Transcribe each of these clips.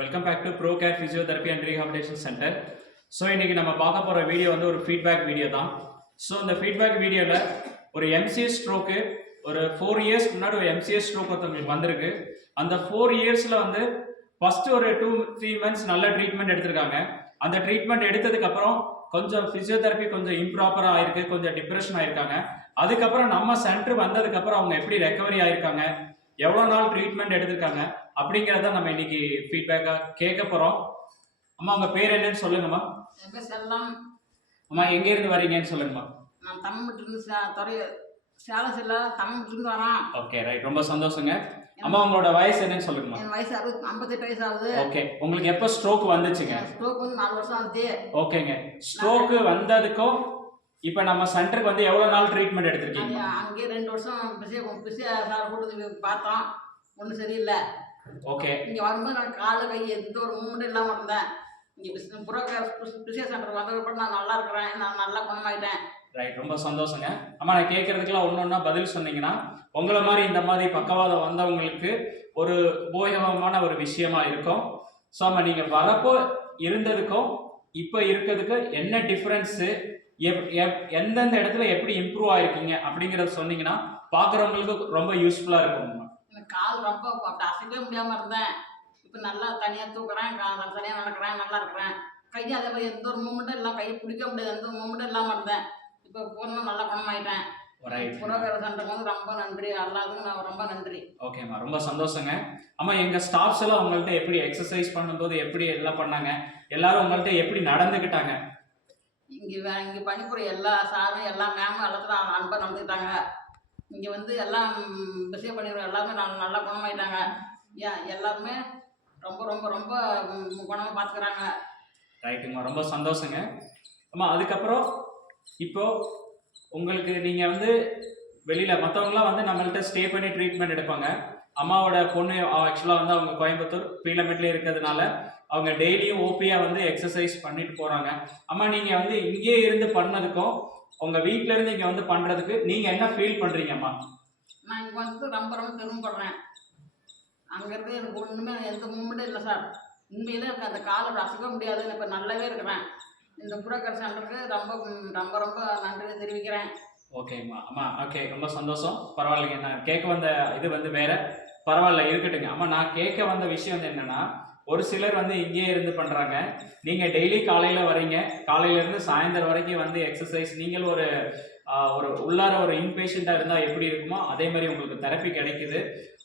Welcome back to pro care physiotherapy and rehabilitation centre so இன்றைக்கி நம்ம பார்க்க போகிற வீடியோ வந்து ஒரு ஃபீட்பேக் வீடியோ தான். ஸோ இந்த ஃபீட்பேக் வீடியோவில் ஒரு எம்சிஎஸ் ஸ்ட்ரோக்கு ஒரு ஃபோர் இயர்ஸ் முன்னாடி ஒரு எம்சிஎஸ் ஸ்ட்ரோக் ஒருத்தவங்களுக்கு வந்திருக்கு. அந்த ஃபோர் இயர்ஸில் வந்து ஃபஸ்ட்டு ஒரு டூ த்ரீ மந்த்ஸ் நல்ல ட்ரீட்மெண்ட் எடுத்திருக்காங்க. அந்த ட்ரீட்மெண்ட் எடுத்ததுக்கப்புறம் கொஞ்சம் ஃபிசியோதெரப்பி கொஞ்சம் இம்ப்ராப்பராக ஆயிருக்கு கொஞ்சம் டிப்ரெஷன் ஆயிருக்காங்க. அதுக்கப்புறம் நம்ம சென்டர் வந்ததுக்கப்புறம் அவங்க எப்படி ரெக்கவரி ஆயிருக்காங்க? எவ்வளோ நாள் ட்ரீட்மெண்ட் எடுத்திருக்காங்க அப்படிங்கிறத நம்ம இன்னைக்கு ஃபீட்பேக்காக கேட்க போகிறோம் அம்மா உங்கள் பேர் என்னன்னு சொல்லுங்கம்மா. செல்லம். அம்மா எங்கேருந்து வரீங்கன்னு சொல்லுங்கம்மா. நான் தமிழ்மிட்டிருந்து சே துறை சேலம் செல்ல தமிழ்மிட்டிருந்து வரேன் ஓகே ரைட் ரொம்ப சந்தோஷங்க. அம்மா உங்களோட வயசு என்னன்னு சொல்லுங்கம்மா. என் வயசு அறுபத்தி ஐம்பத்தெட்டு வயசு ஆகுது. ஓகே உங்களுக்கு எப்போ ஸ்ட்ரோக் வந்துச்சுங்க? ஸ்ட்ரோக் வந்து நாலு வருஷம் ஆகுது. ஓகேங்க ஸ்ட்ரோக் வந்ததுக்கும் இப்போ நம்ம சென்டருக்கு வந்து எவ்வளோ நாள் ட்ரீட்மெண்ட் எடுத்திருக்கீங்க? அங்கேயே ரெண்டு வருஷம் பிஸியா பிஸியா சார் கூட்டு பார்த்தோம். ஒன்றும் சரியில்லை. ஓகே இங்கே வரும்போது நான் காலு கை எந்த ஒரு மூமெண்ட்டும் இல்லாமல் இருந்தேன். இங்கே பிஸ் புரோக்கர் பிஸியா சென்டர் வந்ததுக்கப்புறம் நான் நல்லா இருக்கிறேன். நான் நல்லா குணமாயிட்டேன். ரைட் ரொம்ப சந்தோஷங்க. அம்மா நான் கேட்கறதுக்குலாம் ஒன்று ஒன்றா பதில் சொன்னீங்கன்னா உங்களை மாதிரி இந்த மாதிரி பக்கவாதம் வந்தவங்களுக்கு ஒரு உபயோகமான ஒரு விஷயமா இருக்கும். ஸோ அம்மா நீங்கள் வரப்போ இருந்ததுக்கும் இப்போ இருக்கிறதுக்கு என்ன டிஃப்ரென்ஸு எந்தெந்த இடத்துல எப்படி இம்ப்ரூவ் ஆயிருக்கீங்க அப்படிங்கிறத சொன்னீங்கன்னா பார்க்குறவங்களுக்கு ரொம்ப யூஸ்ஃபுல்லாக இருக்கும் கால் ரொம்ப அப்படி அசைக்கவே முடியாமல் இருந்தேன். இப்போ நல்லா தனியாக தூக்குறேன் தனியாக நடக்கிறேன் நல்லா இருக்கிறேன். கையை அதே மாதிரி எந்த ஒரு மூமெண்ட்டும் இல்லை கையை பிடிக்க முடியாது எந்த ஒரு மூமெண்ட்டும் இல்லாமல் இருந்தேன். இப்போ போகணும் நல்லா குணமாயிட்டேன். ரொம்ப நன்றி. எல்லாத்துக்கும் நான் ரொம்ப நன்றி. ஓகேம்மா ரொம்ப சந்தோஷங்க. அம்மா எங்கள் ஸ்டாஃப்ஸ் எல்லாம் உங்கள்கிட்ட எப்படி எக்ஸசைஸ் பண்ணும்போது எப்படி எல்லாம் பண்ணாங்க? எல்லாரும் உங்கள்கிட்ட எப்படி நடந்துக்கிட்டாங்க? இங்கே இங்கே பணிபுரிய எல்லா சாரும் எல்லா மேமும் எல்லாத்தையும் அன்பாக நடந்துக்கிட்டாங்க இங்கே வந்து எல்லாம் பிஸியாக பண்ணிடுவோம் எல்லாருமே நான் நல்லா குணமாயிட்டாங்க. ஏன் எல்லாருமே ரொம்ப ரொம்ப ரொம்ப குணமாக பார்த்துக்கிறாங்க ரைட்டுங்கம்மா ரொம்ப சந்தோஷங்க. அம்மா அதுக்கப்புறம் இப்போ உங்களுக்கு நீங்கள் வந்து வெளியில் மற்றவங்களாம் வந்து நம்மள்கிட்ட ஸ்டே பண்ணி ட்ரீட்மெண்ட் எடுப்பாங்க. அம்மாவோட பொண்ணு ஆக்சுவலாக வந்து அவங்க கோயம்புத்தூர் பீலமெட்லேயே இருக்கிறதுனால அவங்க டெய்லியும் ஓபியாக வந்து எக்ஸசைஸ் பண்ணிட்டு போகிறாங்க அம்மா நீங்கள் வந்து இங்கேயே இருந்து பண்ணதுக்கும் உங்கள் வீட்டில இருந்து இங்கே வந்து பண்ணுறதுக்கு நீங்கள் என்ன ஃபீல் பண்ணுறீங்கம்மா நான் இங்கே வந்து ரொம்ப ரொம்ப பெருமைப்படுறேன். அங்கே இருந்து எனக்கு ஒன்றுமே எந்த மூமெண்ட்டும் இல்லை சார் உண்மையிலே எனக்கு அந்த காலை அசைக்க முடியாது. நான் இப்போ நல்லாவே இருக்கிறேன். இந்த புரோக்கர் சென்டருக்கு ரொம்ப ரொம்ப ரொம்ப நன்றி தெரிவிக்கிறேன். ஓகேம்மா அம்மா. ஓகே ரொம்ப சந்தோஷம். பரவாயில்லைங்க. நான் கேட்க வந்த இது வந்து வேற. பரவாயில்ல இருக்கட்டுங்க. அம்மா நான் கேட்க வந்த விஷயம் வந்து என்னன்னா ஒரு சிலர் வந்து இங்கேயே இருந்து பண்றாங்க. நீங்க டெய்லி காலையில வரீங்க காலையில இருந்து சாயந்தரம் வரைக்கும் வந்து எக்ஸசைஸ் நீங்கள் ஒரு ஒரு உள்ளார ஒரு இன்பேஷண்டா இருந்தா எப்படி இருக்குமோ அதே மாதிரி உங்களுக்கு தெரப்பி கிடைக்குது.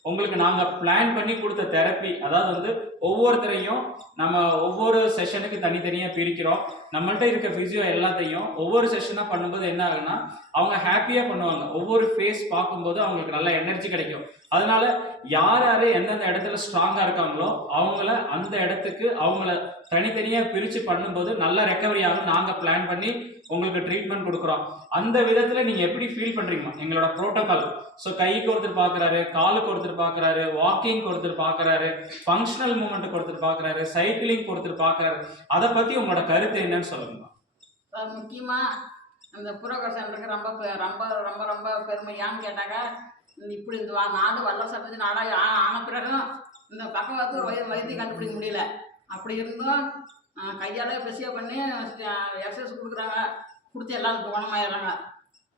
உங்களுக்கு நாங்க பிளான் பண்ணி கொடுத்த தெரப்பி அதாவது வந்து ஒவ்வொருத்தரையும் நம்ம ஒவ்வொரு செஷனுக்கு தனித்தனியா பிரிக்கிறோம். நம்மள்ட்ட இருக்க பிசியோ எல்லாத்தையும் ஒவ்வொரு செஷனாக பண்ணும்போது என்ன ஆகுன்னா அவங்க ஹாப்பியாக பண்ணுவாங்க. ஒவ்வொரு ஃபேஸ் பார்க்கும்போது அவங்களுக்கு நல்ல எனர்ஜி கிடைக்கும். அதனால யார் யார் எந்தெந்த இடத்துல ஸ்ட்ராங்காக இருக்காங்களோ அவங்கள அந்த இடத்துக்கு அவங்கள தனித்தனியாக பிரித்து பண்ணும்போது நல்ல ரெக்கவரி ஆகும் நாங்கள் பிளான் பண்ணி உங்களுக்கு ட்ரீட்மெண்ட் கொடுக்குறோம். அந்த விதத்தில் நீங்கள் எப்படி ஃபீல் பண்ணுறீங்க எங்களோட ப்ரோட்டோகால் ஸோ கைக்கு ஒருத்தர் பார்க்குறாரு காலுக்கு ஒருத்தர் பார்க்குறாரு வாக்கிங் ஒருத்தர் பார்க்குறாரு ஃபங்க்ஷனல் மூமெண்ட்டுக்கு ஒருத்தர் பார்க்குறாரு சைக்கிளிங் ஒருத்தர் பார்க்குறாரு அதை பற்றி உங்களோட கருத்து என்னன்னு சொல்லுங்க. முக்கியமாக இந்த புரோக்கர் சென்டருக்கு ரொம்ப பெ- ரொம்ப ரொம்ப ரொம்ப பெருமை ஏன்னு கேட்டாக்க இப்படி இந்த வா- நாடு வல்ல அடைஞ்சு நாடாக ஆன பிறகும் இந்த பக்கவாத்து வய வைத்தியம் கண்டுபிடிக்க முடியல. அப்படி இருந்தும் கையால் கையாலே பண்ணி எக்ஸசைஸ் கொடுக்குறாங்க. கொடுத்து எல்லாம் குணமாயிடுறாங்க.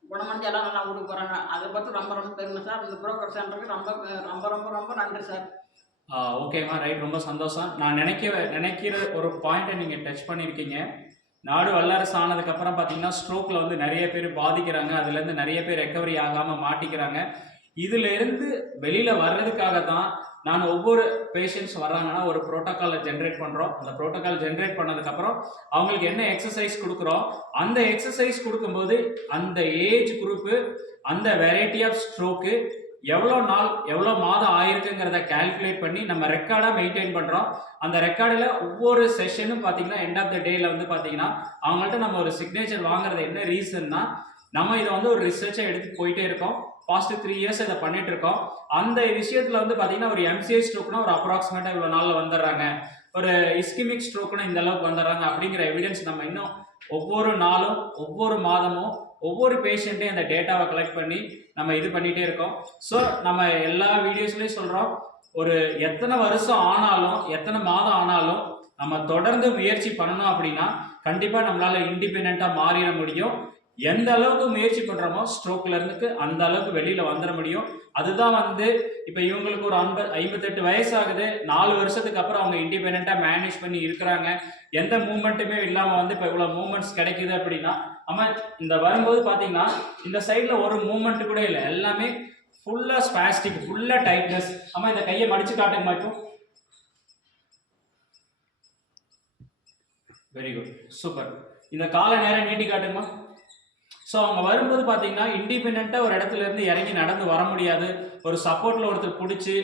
குணமடைஞ்சு எல்லாம் நல்லா வீட்டுக்கு போகிறாங்க அதை பார்த்து ரொம்ப ரொம்ப பெருமை சார். இந்த புரோக்கர் சென்டருக்கு ரொம்ப ரொம்ப ரொம்ப ரொம்ப நன்றி சார். ஓகேம்மா ரைட் ரொம்ப சந்தோஷம். நான் நினைக்க நினைக்கிற ஒரு பாயிண்ட்டை நீங்கள் டச் பண்ணியிருக்கீங்க நாடு வல்லரசு ஆனதுக்கப்புறம் பார்த்தீங்கன்னா ஸ்ட்ரோக்கில் வந்து நிறைய பேர் பாதிக்கிறாங்க. அதுலேருந்து நிறைய பேர் ரெக்கவரி ஆகாமல் மாட்டிக்கிறாங்க. இதிலிருந்து வெளியில் வர்றதுக்காக தான் நான் ஒவ்வொரு பேஷண்ட்ஸ் வர்றாங்கன்னா ஒரு ப்ரோட்டோக்காலை ஜென்ரேட் பண்ணுறோம் அந்த ப்ரோட்டோக்கால் ஜென்ரேட் பண்ணதுக்கப்புறம் அவங்களுக்கு என்ன எக்ஸசைஸ் கொடுக்குறோம்? அந்த எக்ஸசைஸ் கொடுக்கும்போது அந்த ஏஜ் குரூப்பு அந்த வெரைட்டி ஆஃப் ஸ்ட்ரோக்கு எவ்வளோ நாள் எவ்வளோ மாதம் ஆயிருக்குங்கிறத கால்குலேட் பண்ணி நம்ம ரெக்கார்டாக மெயின்டைன் பண்ணுறோம் அந்த ரெக்கார்டில் ஒவ்வொரு செஷனும் பார்த்தீங்கன்னா எண்ட் ஆஃப் த டேயில் வந்து பார்த்தீங்கன்னா அவங்கள்ட்ட நம்ம ஒரு சிக்னேச்சர் வாங்குறது என்ன ரீசன்னா நம்ம இதை வந்து ஒரு ரிசர்ச்சாக எடுத்து போயிட்டே இருக்கோம். ஃபாஸ்ட்டு த்ரீ இயர்ஸ் இதை பண்ணிட்டு இருக்கோம். அந்த விஷயத்தில் வந்து பார்த்தீங்கன்னா ஒரு எம்சிஐ ஸ்ட்ரோக்னா ஒரு அப்ராக்சிமேட்டாக இவ்வளோ நாளில் வந்துடுறாங்க. ஒரு இஸ்கிமிக் ஸ்ட்ரோக்னா இந்த அளவுக்கு வந்துடுறாங்க அப்படிங்கிற எவிடன்ஸ் நம்ம இன்னும் ஒவ்வொரு நாளும் ஒவ்வொரு மாதமும் ஒவ்வொரு பேஷண்ட்டையும் அந்த டேட்டாவை கலெக்ட் பண்ணி நம்ம இது பண்ணிகிட்டே இருக்கோம். ஸோ நம்ம எல்லா வீடியோஸ்லேயும் சொல்கிறோம் ஒரு எத்தனை வருஷம் ஆனாலும் எத்தனை மாதம் ஆனாலும் நம்ம தொடர்ந்து முயற்சி பண்ணணும் அப்படின்னா கண்டிப்பாக நம்மளால் இண்டிபெண்ட்டாக மாறிட முடியும். எந்த அளவுக்கு முயற்சி பண்றோமோ ஸ்ட்ரோக்ல இருந்து அந்த அளவுக்கு வெளியில வந்துட முடியும். அதுதான் வந்து இப்ப இவங்களுக்கு ஒரு ஐம்பது ஐம்பத்தெட்டு வயசு ஆகுது நாலு வருஷத்துக்கு அப்புறம் அவங்க இண்டிபெண்டா மேனேஜ் பண்ணி இருக்கிறாங்க. எந்த மூமெண்ட்டுமே இல்லாம வந்து இப்ப இவ்வளவு மூமெண்ட்ஸ் கிடைக்குது அப்படின்னா ஆமா இந்த வரும்போது பாத்தீங்கன்னா இந்த சைடில் ஒரு மூமெண்ட் கூட இல்லை. எல்லாமே ஃபுல்லா ஸ்பாஸ்டிக் ஃபுல்லா டைட்னஸ் ஆமாம் இந்த கையை மடிச்சு காட்டுங்க மட்டும் வெரி குட் சூப்பர் இந்த காலை நேரம் நீட்டி காட்டுங்கம்மா. ஸோ அவங்க வரும்போது பார்த்தீங்கன்னா இண்டிபெண்ட்டாக ஒரு இடத்துல இருந்து இறங்கி நடந்து வர முடியாது. ஒரு சப்போர்ட்டில் ஒருத்தர் பிடிச்சி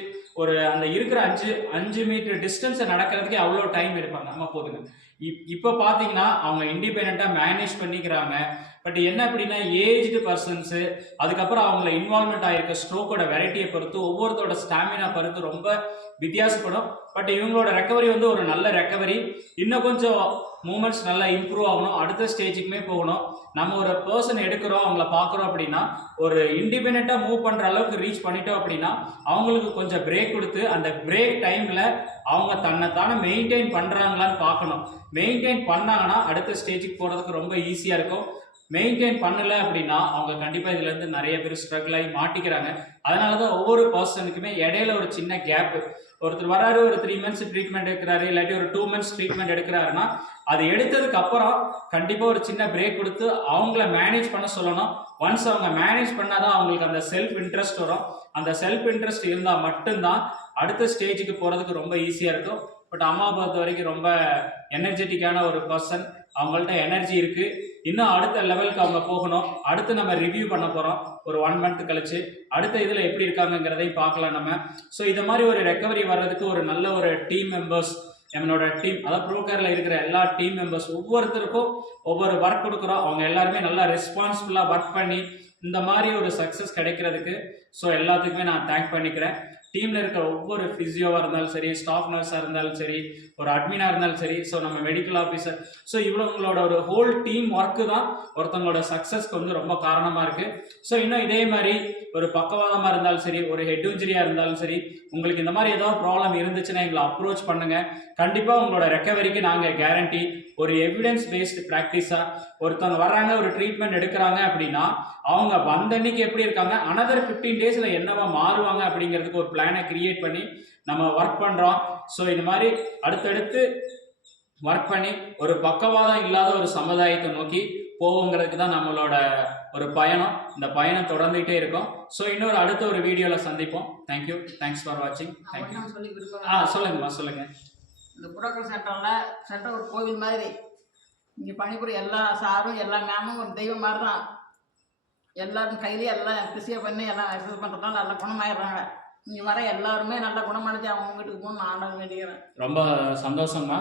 ஒரு அந்த இருக்கிற அஞ்சு அஞ்சு மீட்டர் டிஸ்டன்ஸை நடக்கிறதுக்கே அவ்வளோ டைம் எடுப்பாங்க. நம்ம போதுங்க. இப் இப்போ பார்த்தீங்கன்னா அவங்க இண்டிபெண்ட்டாக மேனேஜ் பண்ணிக்கிறாங்க. பட் என்ன அப்படின்னா ஏஜ்டு பர்சன்ஸு அதுக்கப்புறம் அவங்கள இன்வால்மெண்ட் ஆகிருக்க ஸ்ட்ரோக்கோட வெரைட்டியை பொறுத்து ஒவ்வொருத்தரோட ஸ்டாமினா பொறுத்து ரொம்ப வித்தியாசப்படும். பட் இவங்களோட ரெக்கவரி வந்து ஒரு நல்ல ரெக்கவரி இன்னும் கொஞ்சம் மூமெண்ட்ஸ் நல்லா இம்ப்ரூவ் ஆகணும். அடுத்த ஸ்டேஜுக்குமே போகணும். நம்ம ஒரு பர்சன் எடுக்கிறோம் அவங்கள பார்க்குறோம் அப்படின்னா ஒரு இண்டிபெண்ட்டாக மூவ் பண்ணுற அளவுக்கு ரீச் பண்ணிட்டோம் அப்படின்னா அவங்களுக்கு கொஞ்சம் பிரேக் கொடுத்து அந்த பிரேக் டைமில் அவங்க தன்னை தானே மெயின்டைன் பண்ணுறாங்களான்னு பார்க்கணும். மெயின்டைன் பண்ணாங்கன்னா அடுத்த ஸ்டேஜுக்கு போகிறதுக்கு ரொம்ப ஈஸியாக இருக்கும். மெயின்டைன் பண்ணலை அப்படின்னா அவங்க கண்டிப்பாக இதுலேருந்து நிறைய பேர் ஸ்ட்ரகிள் ஆகி மாட்டிக்கிறாங்க. அதனால தான் ஒவ்வொரு பர்சனுக்குமே இடையில ஒரு சின்ன கேப்பு ஒருத்தர் வராரு ஒரு த்ரீ மந்த்ஸ் ட்ரீட்மெண்ட் எடுக்கிறாரு இல்லாட்டி ஒரு டூ மந்த்ஸ் ட்ரீட்மெண்ட் எடுக்கிறாருன்னா அது எடுத்ததுக்கு அப்புறம் கண்டிப்பாக ஒரு சின்ன பிரேக் கொடுத்து அவங்கள மேனேஜ் பண்ண சொல்லணும். ஒன்ஸ் அவங்க மேனேஜ் பண்ணாதான் அவங்களுக்கு அந்த செல்ஃப் இன்ட்ரெஸ்ட் வரும். அந்த செல்ஃப் இன்ட்ரெஸ்ட் இருந்தால் மட்டும்தான் அடுத்த ஸ்டேஜுக்கு போகிறதுக்கு ரொம்ப ஈஸியாக இருக்கும். பட் அம்மா பொறுத்த வரைக்கும் ரொம்ப எனர்ஜெட்டிக்கான ஒரு பர்சன் அவங்கள்ட்ட எனர்ஜி இருக்குது இன்னும் அடுத்த லெவலுக்கு அவங்க போகணும். அடுத்து நம்ம ரிவ்யூ பண்ண போகிறோம் ஒரு ஒன் மந்த் கழிச்சு. அடுத்த இதில் எப்படி இருக்காங்கங்கிறதையும் பார்க்கலாம் நம்ம. ஸோ இந்த மாதிரி ஒரு ரெக்கவரி வர்றதுக்கு ஒரு நல்ல ஒரு டீம் மெம்பர்ஸ் நம்மளோட டீம் அதாவது ப்ரோக்கரில் இருக்கிற எல்லா டீம் மெம்பர்ஸ் ஒவ்வொருத்தருக்கும் ஒவ்வொரு ஒர்க் கொடுக்குறோம். அவங்க எல்லாருமே நல்லா ரெஸ்பான்சிபிளாக ஒர்க் பண்ணி இந்த மாதிரி ஒரு சக்ஸஸ் கிடைக்கிறதுக்கு. ஸோ எல்லாத்துக்குமே நான் தேங்க் பண்ணிக்கிறேன். டீமில் இருக்கிற ஒவ்வொரு ஃபிசியோவாக இருந்தாலும் சரி ஸ்டாஃப் நர்ஸாக இருந்தாலும் சரி ஒரு அட்மினாக இருந்தாலும் சரி ஸோ நம்ம மெடிக்கல் ஆஃபீஸர் ஸோ இவ்வளோங்களோட ஒரு ஹோல் டீம் ஒர்க்கு தான் ஒருத்தவங்களோட சக்ஸஸ்க்கு வந்து ரொம்ப காரணமாக இருக்குது ஸோ இன்னும் இதே மாதிரி ஒரு பக்கவாதமாக இருந்தாலும் சரி ஒரு ஹெட் இன்ஜுரியாக இருந்தாலும் சரி உங்களுக்கு இந்த மாதிரி ஏதாவது ப்ராப்ளம் இருந்துச்சுன்னா எங்களை அப்ரோச் பண்ணுங்கள் கண்டிப்பாக உங்களோட ரெக்கவரிக்கு நாங்கள் கேரண்டி ஒரு எவிடன்ஸ் பேஸ்டு ப்ராக்டிஸாக ஒருத்தவங்க வர்றாங்க ஒரு ட்ரீட்மெண்ட் எடுக்கிறாங்க அப்படின்னா அவங்க வந்த அன்னைக்கு எப்படி இருக்காங்க? அனதர் ஃபிஃப்டீன் டேஸில் என்னவா மாறுவாங்க அப்படிங்கிறதுக்கு ஒரு பிளானை கிரியேட் பண்ணி நம்ம ஒர்க் பண்ணுறோம் ஸோ இந்த மாதிரி அடுத்தடுத்து ஒர்க் பண்ணி ஒரு பக்கவாதம் இல்லாத ஒரு சமுதாயத்தை நோக்கி போவோங்கிறதுக்கு தான் நம்மளோட ஒரு பயணம். இந்த பயணம் தொடர்ந்துகிட்டே இருக்கும். ஸோ இன்னொரு அடுத்த ஒரு வீடியோவில் சந்திப்போம். தேங்க்யூ தேங்க்ஸ் ஃபார் வாட்சிங் தேங்க்யூ ஆ சொல்லுங்கம்மா சொல்லுங்க. இந்த புரோக்கர் சென்டரில் சென்டர் ஒரு கோவில் மாதிரி. இங்கே பணிபுரி எல்லா சாரும் எல்லா மேமும் ஒரு தெய்வம் மாதிரி தான் எல்லாரும் கையிலேயே எல்லாம் கிருஷியை பண்ணி எல்லாம் எக்ஸசைஸ் பண்ணுறதால நல்லா குணமாயிடுறாங்க. இங்கே வர எல்லாருமே நல்லா குணமடைஞ்சு அவங்க வீட்டுக்கு போகணும் நான் ஆண்டவன் வேண்டிக்கிறேன். ரொம்ப சந்தோஷம்மா.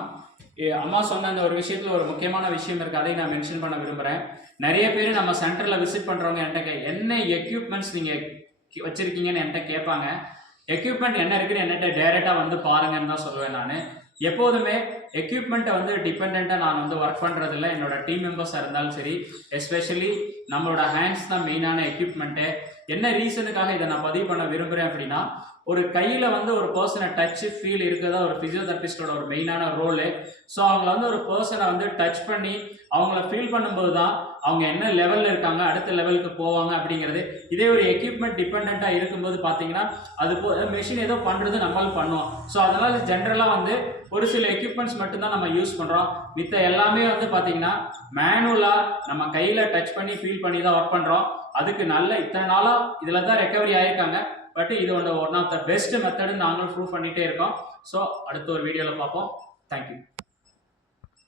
அம்மா சொன்ன அந்த ஒரு விஷயத்தில் ஒரு முக்கியமான விஷயம் இருக்குது அதையும் நான் மென்ஷன் பண்ண விரும்புகிறேன் நிறைய பேர் நம்ம சென்டரில் விசிட் பண்ணுறவங்க என்கிட்ட கே- என்ன எக்யூப்மெண்ட்ஸ் நீங்கள் கி- என்கிட்ட கேட்பாங்க. எக்யூப்மெண்ட் என்ன இருக்குன்னு என்கிட்ட டேரெக்டாக வந்து பாருங்கன்னு தான் சொல்லுவேன் நான். எப்போதுமே எக்யூப்மெண்ட்டை வந்து டிபெண்ட்டாக நான் வந்து ஒர்க் பண்ணுறதில்ல என்னோட டீம் மெம்பர்ஸாக இருந்தாலும் சரி எஸ்பெஷலி நம்மளோட ஹேண்ட்ஸ் தான் மெயினான எக்யூப்மெண்ட்டு என்ன ரீசனுக்காக இதை நான் பதிவு பண்ண விரும்புகிறேன் அப்படின்னா ஒரு கையில் வந்து ஒரு பர்சனை டச் ஃபீல் இருக்கிறதா ஒரு ஃபிசியோதெரபிஸ்டோட ஒரு மெயினான ரோலு ஸோ அவங்கள வந்து ஒரு பர்சனை வந்து டச் பண்ணி அவங்கள ஃபீல் பண்ணும்போது தான் அவங்க என்ன லெவலில் இருக்காங்க அடுத்த லெவலுக்கு போவாங்க அப்படிங்கிறது. இதே ஒரு எக்யூப்மெண்ட் டிபெண்ட்டாக இருக்கும்போது பார்த்தீங்கன்னா அது போ மெஷின் ஏதோ பண்ணுறது நம்மளும் பண்ணுவோம். ஸோ அதனால் ஜென்ரலாக வந்து ஒரு சில எக்யூப்மெண்ட்ஸ் மட்டும்தான் நம்ம யூஸ் பண்ணுறோம் மித்த எல்லாமே வந்து பார்த்தீங்கன்னா மேனுவலாக நம்ம கையில் டச் பண்ணி ஃபீல் பண்ணி தான் ஒர்க் பண்ணுறோம் அதுக்கு நல்ல இத்தனை நாளாக இதில் தான் ரெக்கவரி ஆகியிருக்காங்க பட் இது ஒன் ஆஃப் த பெஸ்ட் மெத்தடுன்னு நாங்களும் ப்ரூவ் பண்ணிகிட்டே இருக்கோம். ஸோ அடுத்த ஒரு வீடியோவில் பார்ப்போம். தேங்க்யூ